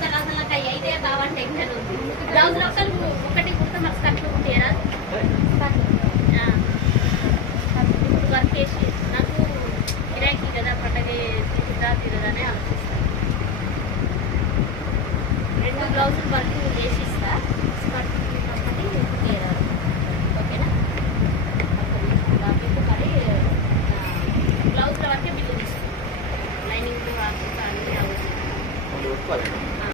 పెడతారు అసలు నాకు అవి అయితే కావాలి టెన్షన్ ఉంది. బ్లౌజ్ అసలు ఒకటి కుడితే మాకు కట్లు ఉంటాయా ఇప్పుడు వర్క్ చేసి నాకు గిరాకీ కదా పండగ తీరుదా తీరదని ఆలోచిస్తాను. 2 బ్లౌజులు వర్క్